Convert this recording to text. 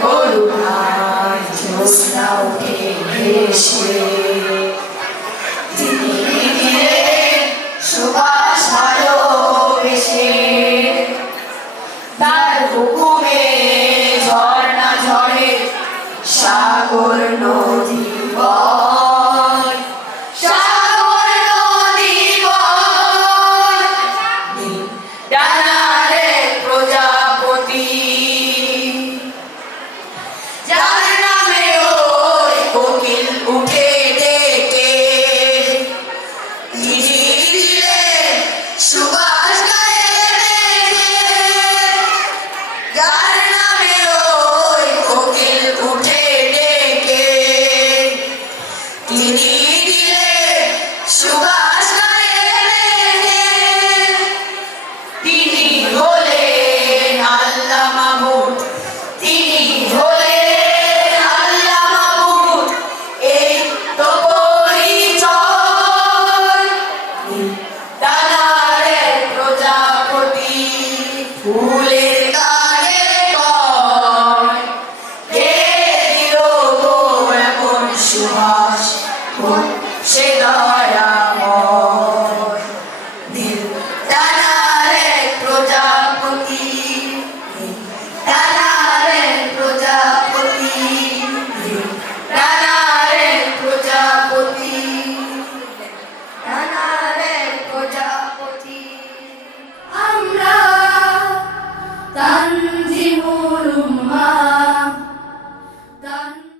করুণায় জ্যোৎস্না ওঠে ভেসে সুবাস ভালোবেসে তার What?